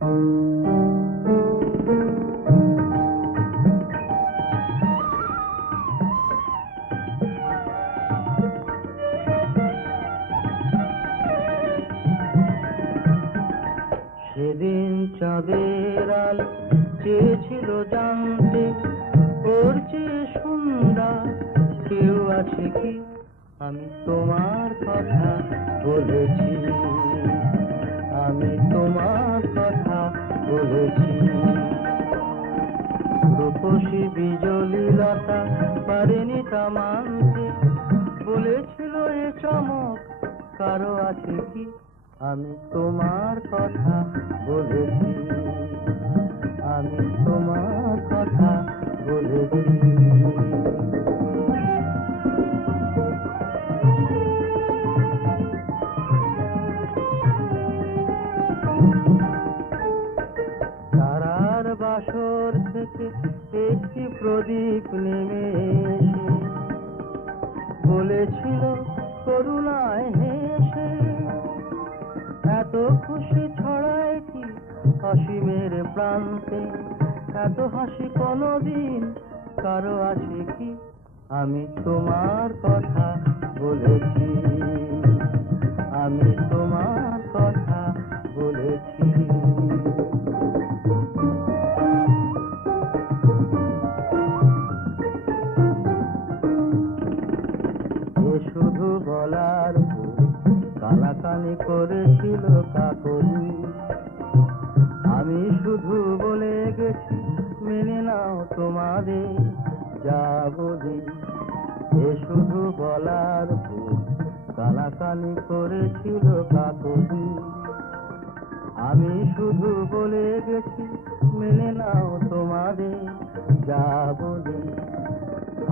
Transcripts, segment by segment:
সেদিন চাঁদের আলো চেয়েছিল জানতে, ওর চেয়ে সুন্দর কেউ আছে কি? আমি তোমার কথা বলেছি, আমি তোমার কথা বলেছি। রূপসী বিজলি লতা পারেনি তা মানতে, বলেছিল এ চমক কারো আছে কি? আমি তোমার কথা বলেছি, আমি তোমার কথা বলেছি। তারার বাসর থেকে একটি প্রদীপ নেমে এসে বলেছিল করুণায় হেসে, এত খুশি ছড়ায় কি অসীমের প্রান্তে? এত হাসি কোনদিন কারো আছে কি? আমি তোমার কথা বলেছি, আমি তোমার কথা বলেছি। এ শুধু বলার কানাকানি করেছিল কাকলি, আমি শুধু বলে গেছি মেনে নাও তোমাদের যা বলি। এ শুধু বলার কানাকানি করেছিল কাকলি, আমি শুধু বলে গেছি মেনে নাও তোমাদের যা বলি।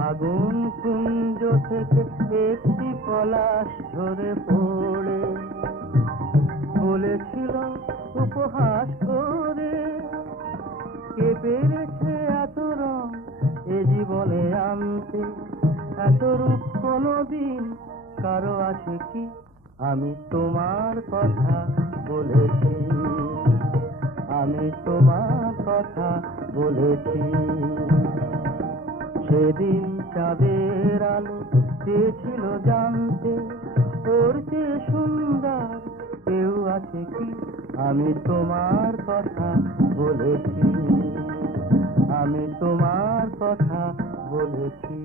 আগুন কুঞ্জ থেকে একটি পলাশ ঝরে পড়ে বলেছিল উপহাস করে, কে পেরেছে এত রং এ জীবনে আনতে? এত রূপ কোনদিন কারো আছে কি? আমি তোমার কথা বলেছি, আমি তোমার কথা বলেছি। সেদিন চাঁদের আলো চেয়েছিল জানতে, ওর চেয়ে সুন্দর কেউ আছে কি? আমি তোমার কথা বলেছি, আমি তোমার কথা বলেছি।